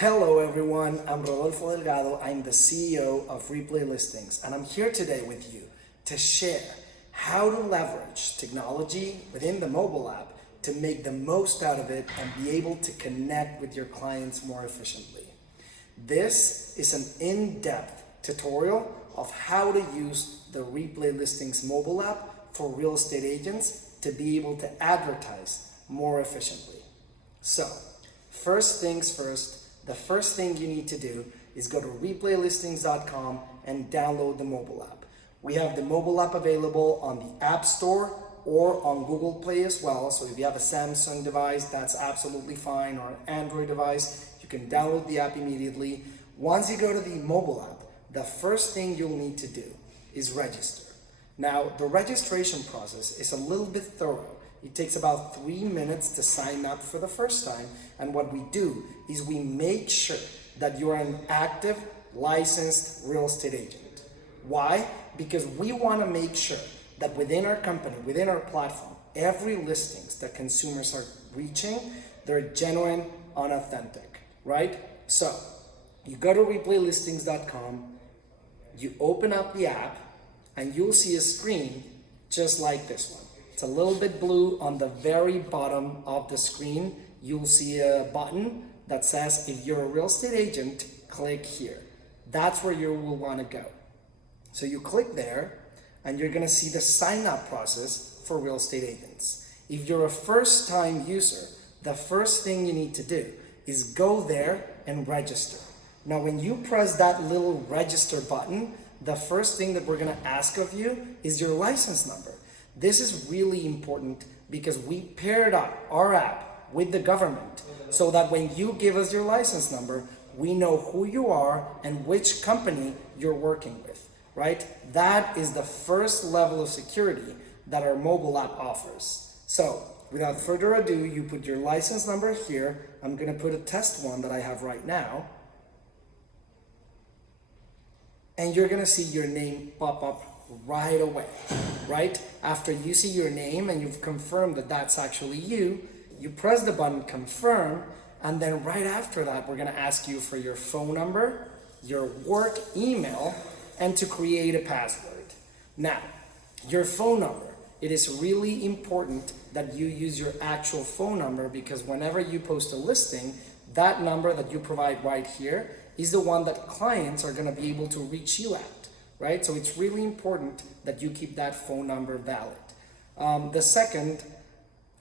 Hello everyone, I'm Rodolfo Delgado. I'm the CEO of Replay Listings, and I'm here today with you to share how to leverage technology within the mobile app to make the most out of it and be able to connect with your clients more efficiently. This is an in-depth tutorial of how to use the Replay Listings mobile app for real estate agents to be able to advertise more efficiently. So, first things first, the first thing you need to do is go to replaylistings.com and download the mobile app. We have the mobile app available on the App Store or on Google Play as well. So if you have a Samsung device, that's absolutely fine, or an Android device, you can download the app immediately. Once you go to the mobile app, the first thing you'll need to do is register. Now, the registration process is a little bit thorough. It takes about 3 minutes to sign up for the first time, and what we do is we make sure that you're an active, licensed real estate agent. Why? Because we want to make sure that within our company, within our platform, every listings that consumers are reaching, they're genuine, unauthentic, right? So you go to replaylistings.com, you open up the app, and you'll see a screen just like this one. It's a little bit blue. On the very bottom of the screen, you'll see a button that says, if you're a real estate agent, click here. That's where you will want to go. So you click there, and you're going to see the sign-up process for real estate agents. If you're a first-time user, the first thing you need to do is go there and register. Now, when you press that little register button, the first thing that we're going to ask of you is your license number. This is really important because we paired up our app with the government so that when you give us your license number, we know who you are and which company you're working with, right? That is the first level of security that our mobile app offers. So without further ado, you put your license number here. I'm going to put a test one that I have right now. And you're going to see your name pop up right away, right? After you see your name and you've confirmed that that's actually you, you press the button confirm, and then right after that, we're gonna ask you for your phone number, your work email, and to create a password. Now, your phone number, it is really important that you use your actual phone number because whenever you post a listing, that number that you provide right here is the one that clients are gonna be able to reach you at. Right? So it's really important that you keep that phone number valid. The second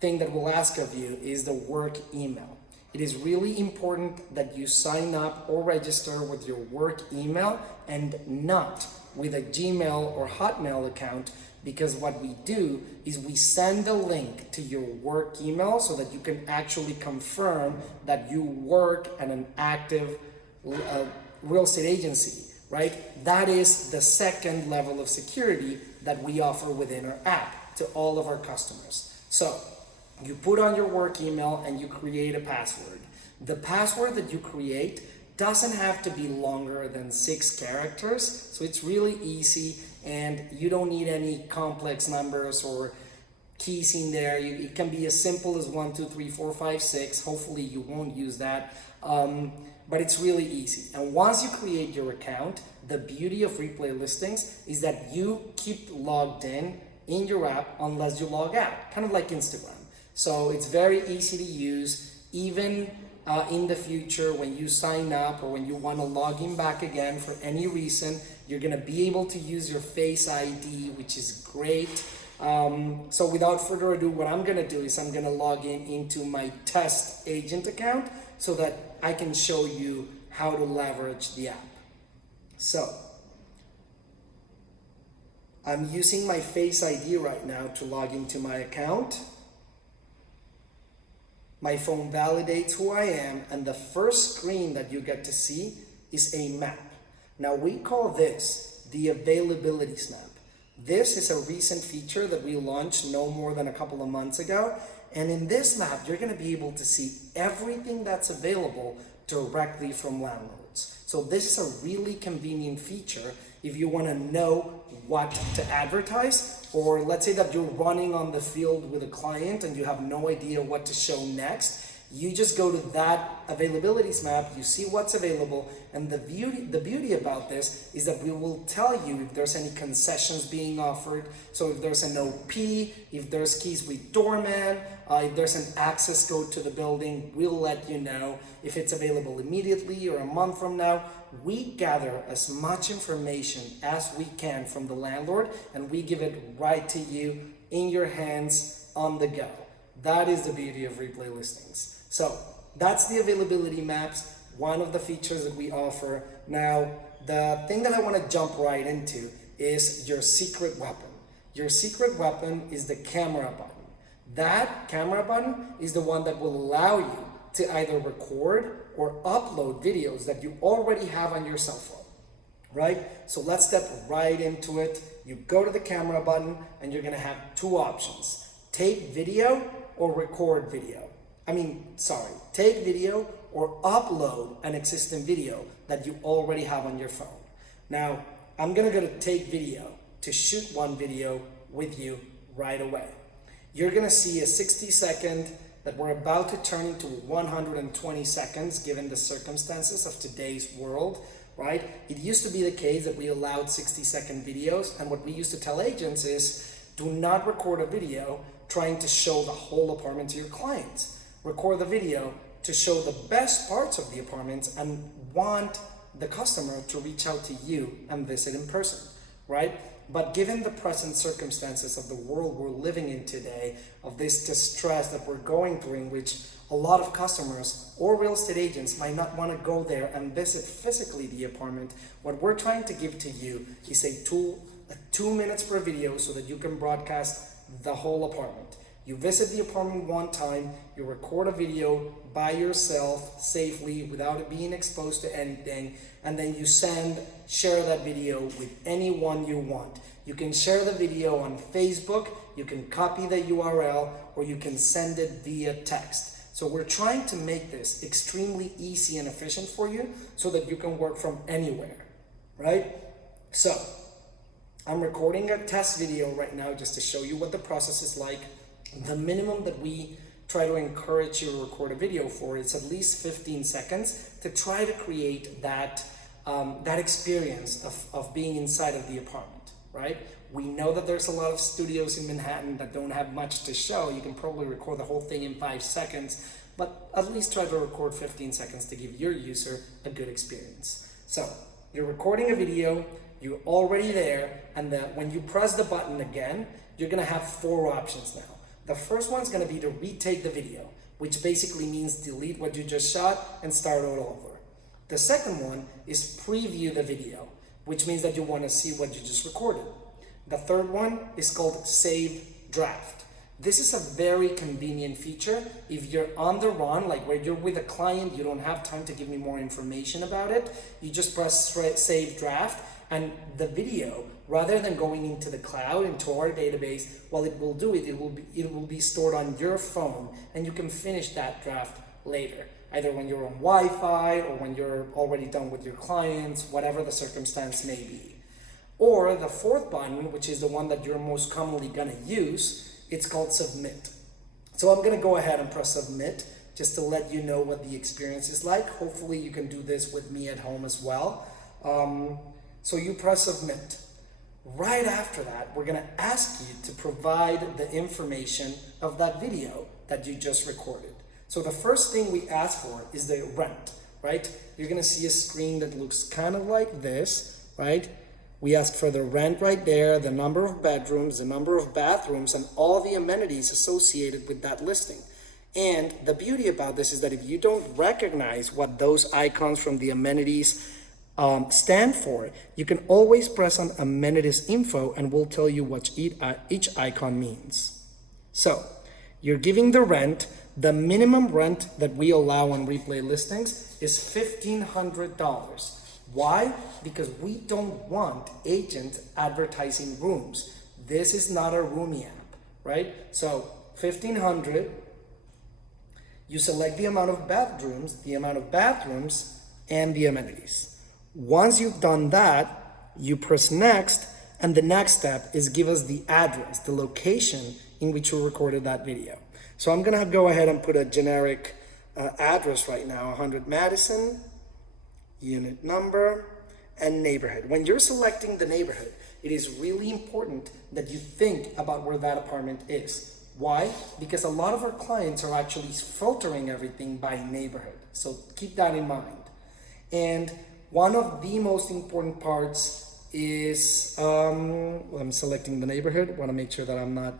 thing that we'll ask of you is the work email. It is really important that you sign up or register with your work email and not with a Gmail or Hotmail account, because what we do is we send a link to your work email so that you can actually confirm that you work at an active real estate agency. Right? That is the second level of security that we offer within our app to all of our customers. So you put on your work email and you create a password. The password that you create doesn't have to be longer than 6 characters. So it's really easy and you don't need any complex numbers or keys in there. It can be as simple as 1, 2, 3, 4, 5, 6. Hopefully you won't use that. But it's really easy. And once you create your account, the beauty of Replay Listings is that you keep logged in your app unless you log out, kind of like Instagram. So it's very easy to use. Even in the future, when you sign up or when you want to log in back again for any reason, you're going to be able to use your Face ID, which is great. So without further ado, what I'm going to do is I'm going to log into my test agent account so that I can show you how to leverage the app. So I'm using my Face ID right now to log into my account. My phone validates who I am, and the first screen that you get to see is a map. Now we call this the Availabilities Map. This is a recent feature that we launched no more than a couple of months ago. And in this map, you're going to be able to see everything that's available directly from landlords. So this is a really convenient feature if you want to know what to advertise, or let's say that you're running on the field with a client and you have no idea what to show next, You just go to that availabilities map, you see what's available, and the beauty about this is that we will tell you if there's any concessions being offered. So if there's an OP, if there's keys with doorman, if there's an access code to the building, we'll let you know. If it's available immediately or a month from now, we gather as much information as we can from the landlord, and we give it right to you in your hands on the go. That is the beauty of replay listings. So that's the availability maps, one of the features that we offer. Now, the thing that I want to jump right into is your secret weapon. Your secret weapon is the camera button. That camera button is the one that will allow you to either record or upload videos that you already have on your cell phone, right? So let's step right into it. You go to the camera button and you're gonna have two options: take video or record video. Take video or upload an existing video that you already have on your phone. Now, I'm gonna go to take video to shoot one video with you right away. You're gonna see a 60-second that we're about to turn into 120 seconds given the circumstances of today's world, right? It used to be the case that we allowed 60-second videos, and what we used to tell agents is, do not record a video trying to show the whole apartment to your clients. Record the video to show the best parts of the apartment and want the customer to reach out to you and visit in person, right? But given the present circumstances of the world we're living in today, of this distress that we're going through, in which a lot of customers or real estate agents might not want to go there and visit physically the apartment, what we're trying to give to you is a 2 minutes per video so that you can broadcast the whole apartment. You visit the apartment one time, you record a video by yourself safely without it being exposed to anything, and then you share that video with anyone you want. You can share the video on Facebook, you can copy the URL, or you can send it via text. So we're trying to make this extremely easy and efficient for you so that you can work from anywhere, right? So I'm recording a test video right now just to show you what the process is like. The minimum that we try to encourage you to record a video for is at least 15 seconds to try to create that experience of being inside of the apartment, right? We know that there's a lot of studios in Manhattan that don't have much to show. You can probably record the whole thing in 5 seconds, but at least try to record 15 seconds to give your user a good experience. So you're recording a video, you're already there, and when you press the button again, you're gonna have 4 options now. The first one's gonna be to retake the video, which basically means delete what you just shot and start all over. The second one is preview the video, which means that you wanna see what you just recorded. The third one is called save draft. This is a very convenient feature if you're on the run, like where you're with a client, you don't have time to give me more information about it. You just press save draft, and the video, rather than going into the cloud, into our database, well, it will be stored on your phone, and you can finish that draft later, either when you're on Wi-Fi or when you're already done with your clients, whatever the circumstance may be. Or the fourth button, which is the one that you're most commonly gonna use, it's called submit. So I'm gonna go ahead and press submit just to let you know what the experience is like. Hopefully you can do this with me at home as well. So you press submit. Right after that, we're gonna ask you to provide the information of that video that you just recorded. So the first thing we ask for is the rent, right? You're gonna see a screen that looks kind of like this, right? We ask for the rent right there, the number of bedrooms, the number of bathrooms, and all the amenities associated with that listing. And the beauty about this is that if you don't recognize what those icons from the amenities stand for, you can always press on amenities info and we'll tell you what each icon means. So you're giving the rent. The minimum rent that we allow on replay listings is $1,500. Why? Because we don't want agents advertising rooms. This is not a roomie app, right? So $1,500, you select the amount of bathrooms, and the amenities. Once you've done that, you press next, and the next step is give us the address, the location in which you recorded that video. So I'm gonna go ahead and put a generic address right now, 100 Madison, unit number, and neighborhood. When you're selecting the neighborhood, it is really important that you think about where that apartment is. Why? Because a lot of our clients are actually filtering everything by neighborhood. So keep that in mind. And one of the most important parts is, I'm selecting the neighborhood. Want to make sure that I'm not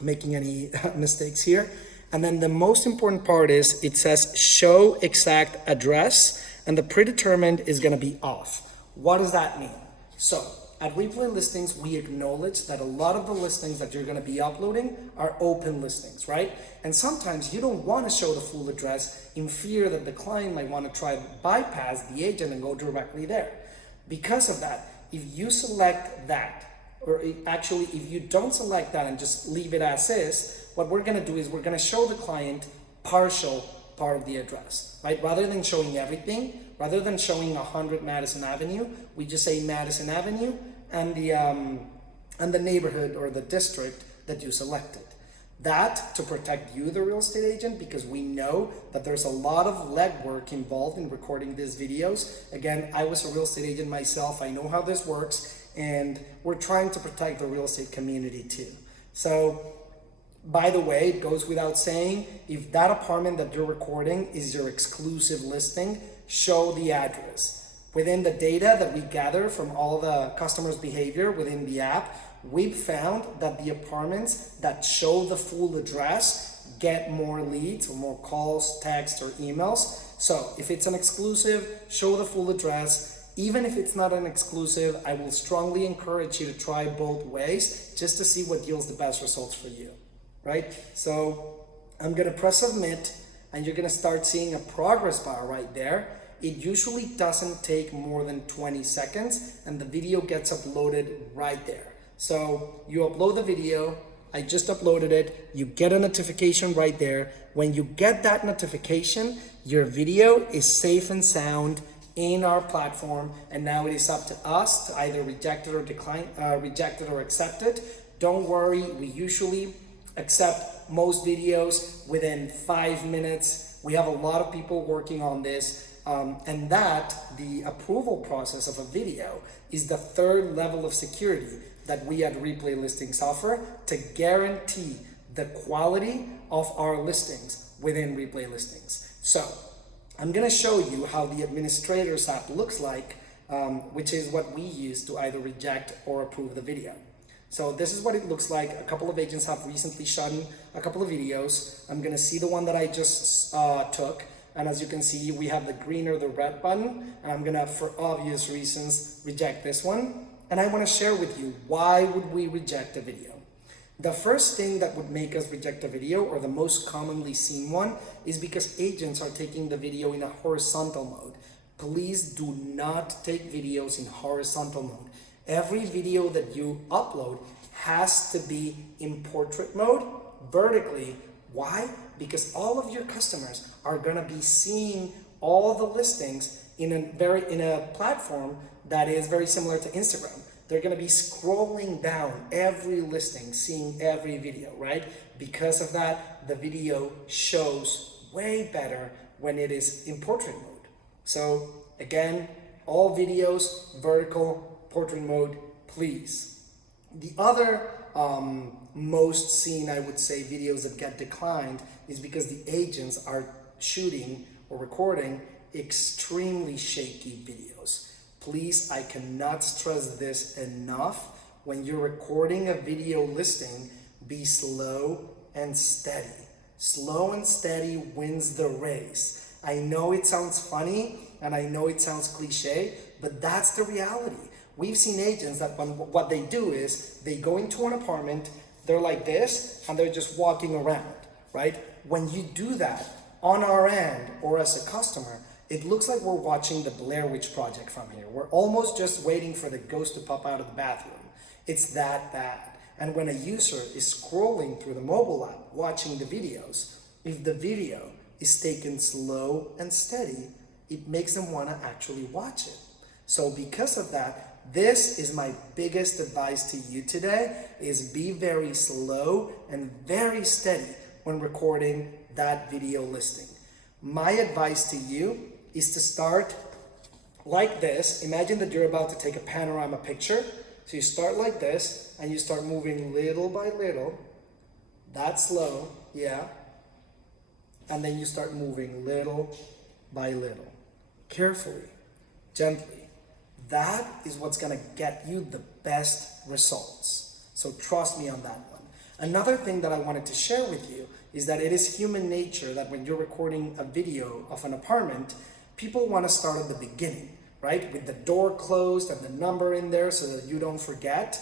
making any mistakes here. And then the most important part is it says show exact address, and the predetermined is going to be off. What does that mean? So at Replay Listings, we acknowledge that a lot of the listings that you're going to be uploading are open listings, right? And sometimes you don't want to show the full address in fear that the client might want to try to bypass the agent and go directly there. Because of that, if you select that, or actually if you don't select that and just leave it as is, what we're going to do is we're going to show the client partial part of the address, right? Rather than showing everything, rather than showing 100 Madison Avenue, we just say Madison Avenue and the neighborhood or the district that you selected. That to protect you, the real estate agent, because we know that there's a lot of legwork involved in recording these videos. Again, I was a real estate agent myself. I know how this works, and we're trying to protect the real estate community too. So, by the way, it goes without saying, if that apartment that you're recording is your exclusive listing, show the address. Within the data that we gather from all the customers' behavior within the app, we've found that the apartments that show the full address get more leads or more calls, texts, or emails. So if it's an exclusive, show the full address. Even if it's not an exclusive, I will strongly encourage you to try both ways just to see what yields the best results for you, right? So I'm gonna press submit, and you're gonna start seeing a progress bar right there. It usually doesn't take more than 20 seconds, and the video gets uploaded right there. So you upload the video, I just uploaded it, you get a notification right there. When you get that notification, your video is safe and sound in our platform, and now it is up to us to either reject it or decline, reject it or accept it. Don't worry, we usually accept most videos within 5 minutes. We have a lot of people working on this. And that the approval process of a video is the third level of security that we at Replay Listings offer to guarantee the quality of our listings within Replay Listings. So I'm going to show you how the administrator's app looks like, which is what we use to either reject or approve the video. So this is what it looks like. A couple of agents have recently shot a couple of videos. I'm going to see the one that I just took. And as you can see, we have the green or the red button. And I'm gonna, for obvious reasons, reject this one. And I wanna share with you, why would we reject a video? The first thing that would make us reject a video, or the most commonly seen one, is because agents are taking the video in a horizontal mode. Please do not take videos in horizontal mode. Every video that you upload has to be in portrait mode, vertically. Why? Because all of your customers are going to be seeing all the listings in a platform that is very similar to Instagram. They're going to be scrolling down every listing, seeing every video, right? Because of that, the video shows way better when it is in portrait mode. So again, all videos, vertical, portrait mode, please. The other most seen, I would say, videos that get declined is because the agents are shooting or recording extremely shaky videos. Please, I cannot stress this enough. When you're recording a video listing, be slow and steady. Slow and steady wins the race. I know it sounds funny and I know it sounds cliche, but that's the reality. We've seen agents that what they do is they go into an apartment, they're like this, and they're just walking around, right? When you do that on our end or as a customer, it looks like we're watching the Blair Witch Project from here. We're almost just waiting for the ghost to pop out of the bathroom. It's that bad. And when a user is scrolling through the mobile app, watching the videos, if the video is taken slow and steady, it makes them want to actually watch it. So because of that, this is my biggest advice to you today, is be very slow and very steady when recording that video listing. My advice to you is to start like this. Imagine that you're about to take a panorama picture. So you start like this and you start moving little by little. That's slow, yeah. And then you start moving little by little, carefully, gently. That is what's gonna get you the best results. So trust me on that one. Another thing that I wanted to share with you is that it is human nature that when you're recording a video of an apartment, people want to start at the beginning, right? With the door closed and the number in there so that you don't forget.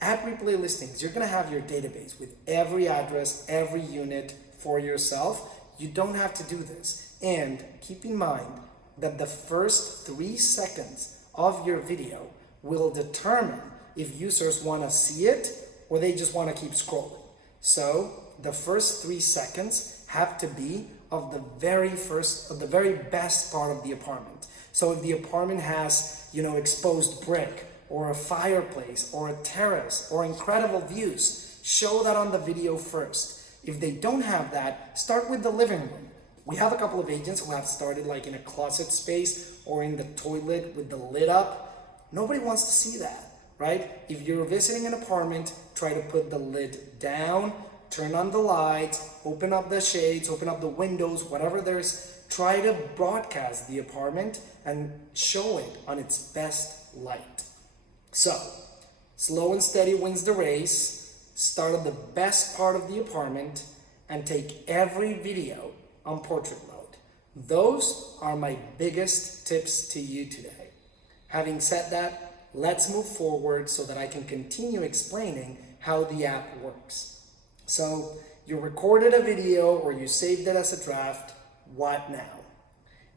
At Replay Listings, you're going to have your database with every address, every unit for yourself. You don't have to do this. And keep in mind that the first 3 seconds of your video will determine if users want to see it or they just want to keep scrolling. So the first 3 seconds have to be of the very best part of the apartment. So if the apartment has, exposed brick or a fireplace or a terrace or incredible views, show that on the video first. If they don't have that, start with the living room. We have a couple of agents who have started like in a closet space or in the toilet with the lid up. Nobody wants to see that, right? If you're visiting an apartment, try to put the lid down, turn on the lights, open up the shades, open up the windows, whatever there's, try to broadcast the apartment and show it on its best light. So, slow and steady wins the race. Start at the best part of the apartment and take every video on portrait mode. Those are my biggest tips to you today. Having said that, let's move forward so that I can continue explaining how the app works. So you recorded a video or you saved it as a draft. What now?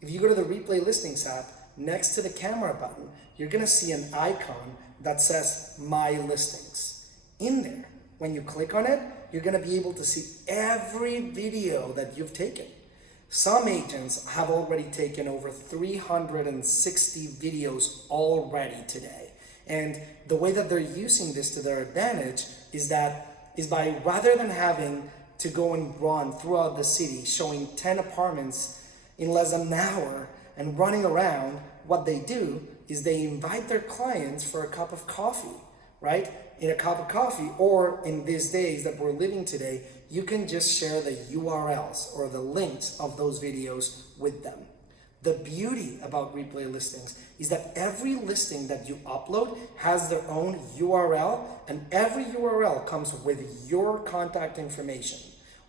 If you go to the Replay Listings app, next to the camera button, you're going to see an icon that says My Listings. In there, when you click on it, you're going to be able to see every video that you've taken. Some agents have already taken over 360 videos already today. And the way that they're using this to their advantage is by rather than having to go and run throughout the city showing 10 apartments in less than an hour and running around, what they do is they invite their clients for a cup of coffee, right? In a cup of coffee, or in these days that we're living today, you can just share the URLs or the links of those videos with them. The beauty about Replay Listings is that every listing that you upload has their own URL, and every URL comes with your contact information.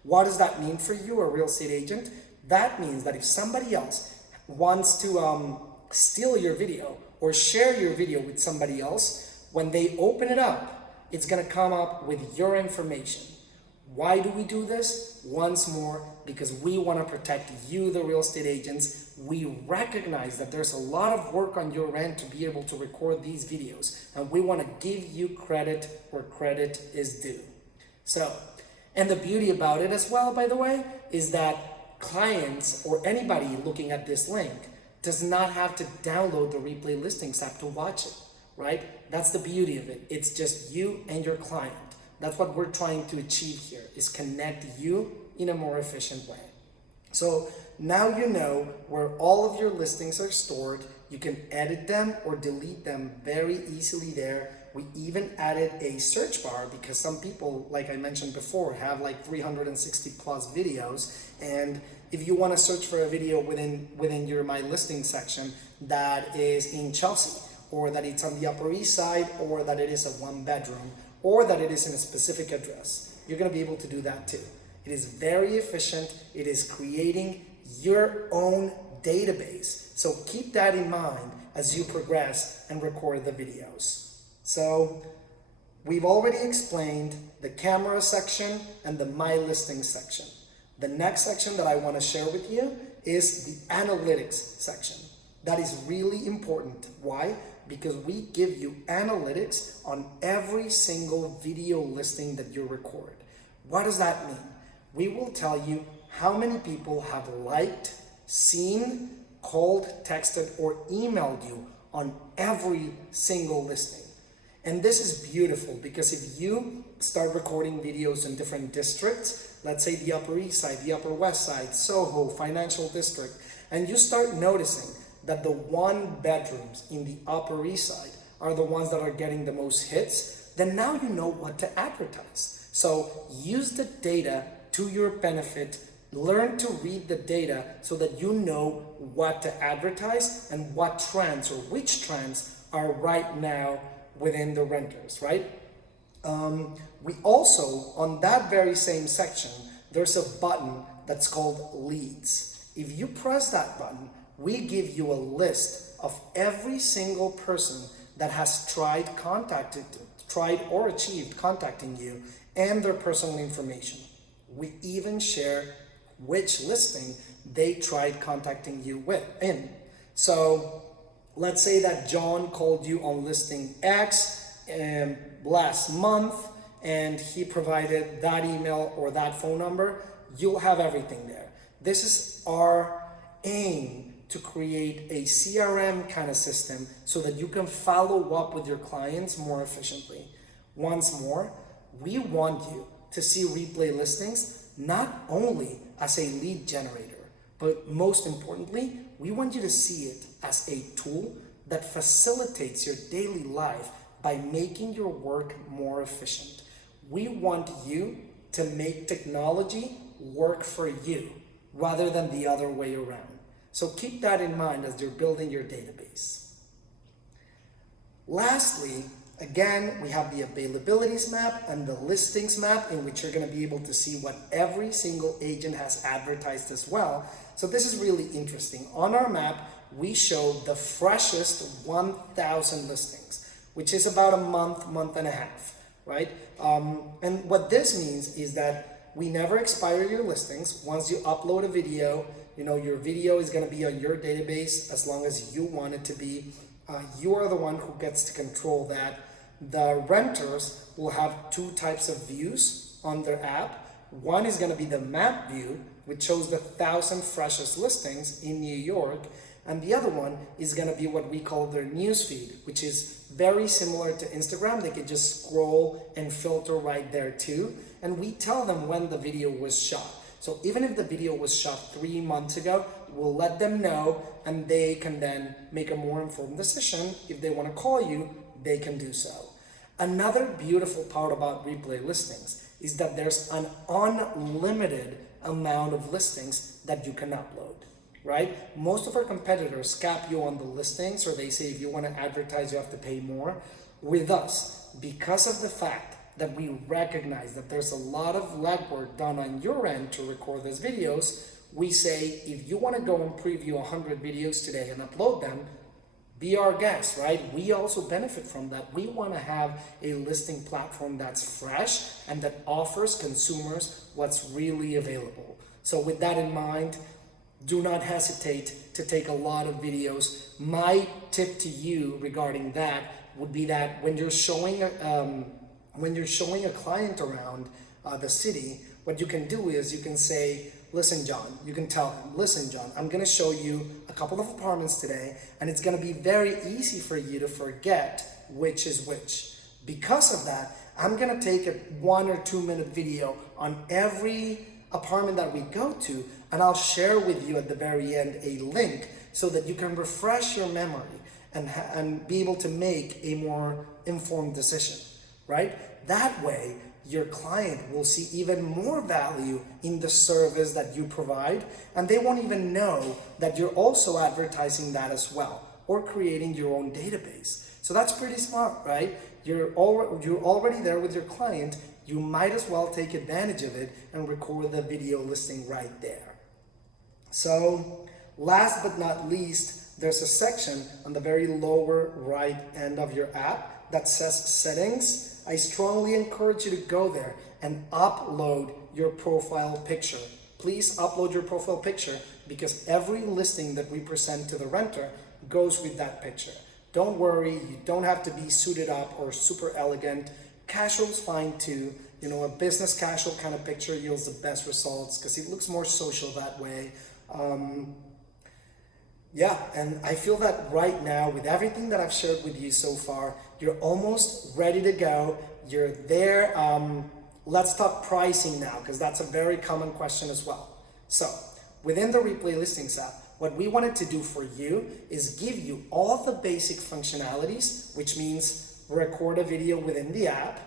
What does that mean for you, a real estate agent? That means that if somebody else wants to steal your video or share your video with somebody else, when they open it up, it's going to come up with your information. Why do we do this? Once more, because we want to protect you, the real estate agents. We recognize that there's a lot of work on your end to be able to record these videos, and we want to give you credit where credit is due. So, and the beauty about it as well, by the way, is that clients or anybody looking at this link does not have to download the Replay Listings app to watch it, right? That's the beauty of it. It's just you and your client. That's what we're trying to achieve here, is connect you in a more efficient way. So now you know where all of your listings are stored. You can edit them or delete them very easily there. We even added a search bar because some people, like I mentioned before, have like 360 plus videos. And if you want to search for a video within your My Listing section that is in Chelsea, or that it's on the Upper East Side, or that it is a 1-bedroom, or that it is in a specific address, you're going to be able to do that too. It is very efficient. It is creating your own database. So keep that in mind as you progress and record the videos. So we've already explained the camera section and the My Listings section. The next section that I want to share with you is the analytics section. That is really important. Why? Because we give you analytics on every single video listing that you record. What does that mean? We will tell you how many people have liked, seen, called, texted, or emailed you on every single listing. And this is beautiful because if you start recording videos in different districts, let's say the Upper East Side, the Upper West Side, Soho, Financial District, and you start noticing that the 1-bedrooms in the Upper East Side are the ones that are getting the most hits, then now you know what to advertise. So use the data to your benefit, learn to read the data so that you know what to advertise and what trends or which trends are right now within the renters, right? We also, on that very same section, there's a button that's called leads. If you press that button, we give you a list of every single person that has tried or achieved contacting you and their personal information. We even share which listing they tried contacting you in. So let's say that John called you on listing X last month and he provided that email or that phone number. You'll have everything there. This is our aim, to create a CRM kind of system so that you can follow up with your clients more efficiently. Once more, we want you to see replay listings not only as a lead generator, but most importantly, we want you to see it as a tool that facilitates your daily life by making your work more efficient. We want you to make technology work for you rather than the other way around. So keep that in mind as you're building your database. Lastly, again, we have the Availabilities Map and the Listings Map, in which you're going to be able to see what every single agent has advertised as well. So this is really interesting. On our map, we show the freshest 1,000 listings, which is about a month and a half, right? And what this means is that we never expire your listings. Once you upload a video, your video is going to be on your database as long as you want it to be. You are the one who gets to control that. The renters will have 2 types of views on their app. One is going to be the map view, which shows the 1,000 freshest listings in New York. And the other one is going to be what we call their newsfeed, which is very similar to Instagram. They can just scroll and filter right there too. And we tell them when the video was shot. So even if the video was shot 3 months ago, we'll let them know and they can then make a more informed decision. If they want to call you, they can do so. Another beautiful part about replay listings is that there's an unlimited amount of listings that you can upload, right? Most of our competitors cap you on the listings, or they say if you want to advertise, you have to pay more. With us, because of the fact that we recognize that there's a lot of legwork done on your end to record these videos, we say if you want to go and preview 100 videos today and upload them, be our guest, right? We also benefit from that. We want to have a listing platform that's fresh and that offers consumers what's really available. So with that in mind, do not hesitate to take a lot of videos. My tip to you regarding that would be that when you're showing a client around the city, what you can do is you can say, listen, John, you can tell him, listen, John, I'm going to show you a couple of apartments today, and it's going to be very easy for you to forget which is which. Because of that, I'm going to take a 1 or 2 minute video on every apartment that we go to, and I'll share with you at the very end a link so that you can refresh your memory and be able to make a more informed decision, right? That way, your client will see even more value in the service that you provide, and they won't even know that you're also advertising that as well, or creating your own database. So that's pretty smart, right? You're already there with your client. You might as well take advantage of it and record the video listing right there. So last but not least, there's a section on the very lower right end of your app that says settings. I strongly encourage you to go there and upload your profile picture. Please upload your profile picture, because every listing that we present to the renter goes with that picture. Don't worry, you don't have to be suited up or super elegant. Casual's fine too. A business casual kind of picture yields the best results because it looks more social that way. Yeah, and I feel that right now, with everything that I've shared with you so far, you're almost ready to go. You're there. Let's talk pricing now, because that's a very common question as well. So, within the Replay Listings app, what we wanted to do for you is give you all the basic functionalities, which means record a video within the app,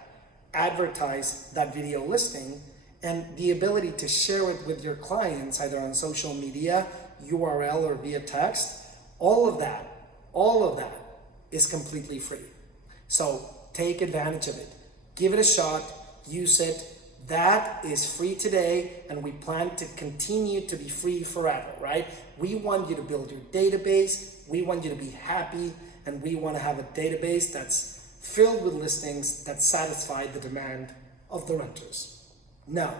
advertise that video listing, and the ability to share it with your clients, either on social media, URL, or via text. All of that is completely free. So take advantage of it. Give it a shot, use it. That is free today, and we plan to continue to be free forever, right? We want you to build your database, we want you to be happy, and we want to have a database that's filled with listings that satisfy the demand of the renters. Now,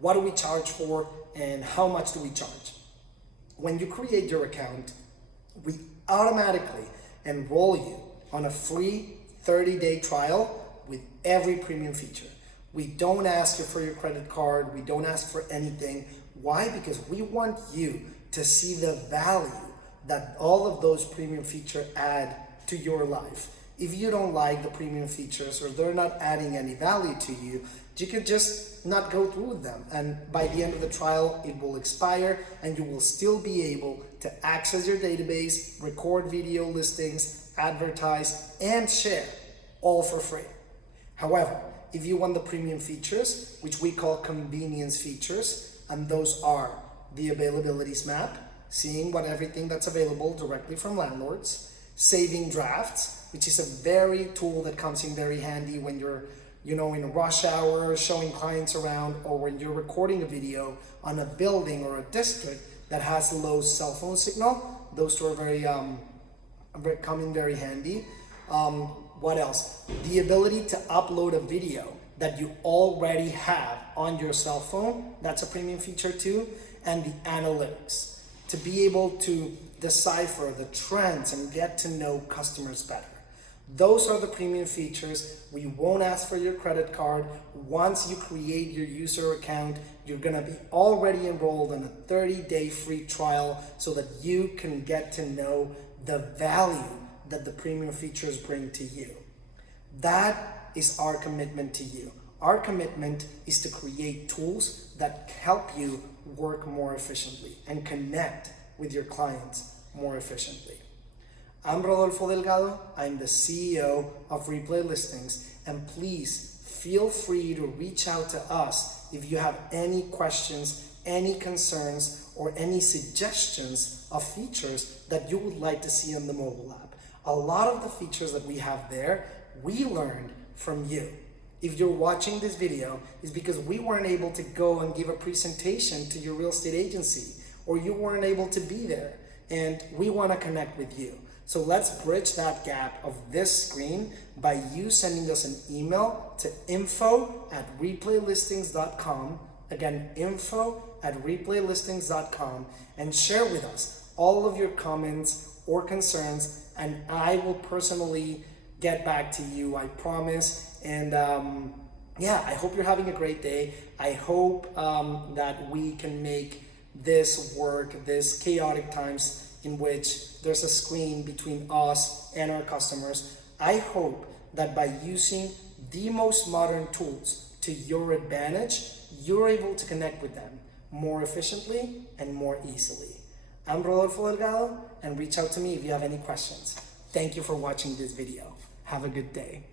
what do we charge for, and how much do we charge? When you create your account, we automatically enroll you on a free 30-day trial with every premium feature. We don't ask you for your credit card. We don't ask for anything. Why? Because we want you to see the value that all of those premium features add to your life. If you don't like the premium features or they're not adding any value to you, you could just not go through with them. And by the end of the trial, it will expire and you will still be able to access your database, record video listings, advertise, and share, all for free. However, if you want the premium features, which we call convenience features, and those are the Availabilities Map, seeing what everything that's available directly from landlords, saving drafts, which is a very tool that comes in very handy when you're in a rush hour showing clients around, or when you're recording a video on a building or a district that has low cell phone signal. Those two are come in very handy. What else? The ability to upload a video that you already have on your cell phone, that's a premium feature too. And the analytics, to be able to decipher the trends and get to know customers better. Those are the premium features. We won't ask for your credit card. Once you create your user account, you're gonna be already enrolled in a 30-day free trial so that you can get to know the value that the premium features bring to you. That is our commitment to you. Our commitment is to create tools that help you work more efficiently and connect with your clients more efficiently. I'm Rodolfo Delgado. I'm the CEO of Replay Listings, and please feel free to reach out to us if you have any questions, any concerns, or any suggestions of features that you would like to see on the mobile app. A lot of the features that we have there, we learned from you. If you're watching this video, it's because we weren't able to go and give a presentation to your real estate agency, or you weren't able to be there, and we want to connect with you. So let's bridge that gap of this screen by you sending us an email to info@replaylistings.com. Again, info@replaylistings.com, and share with us all of your comments or concerns, and I will personally get back to you, I promise. And I hope you're having a great day. I hope that we can make this work, this chaotic times in which there's a screen between us and our customers. I hope that by using the most modern tools to your advantage, you're able to connect with them more efficiently and more easily. I'm Rodolfo Delgado, and reach out to me if you have any questions. Thank you for watching this video. Have a good day.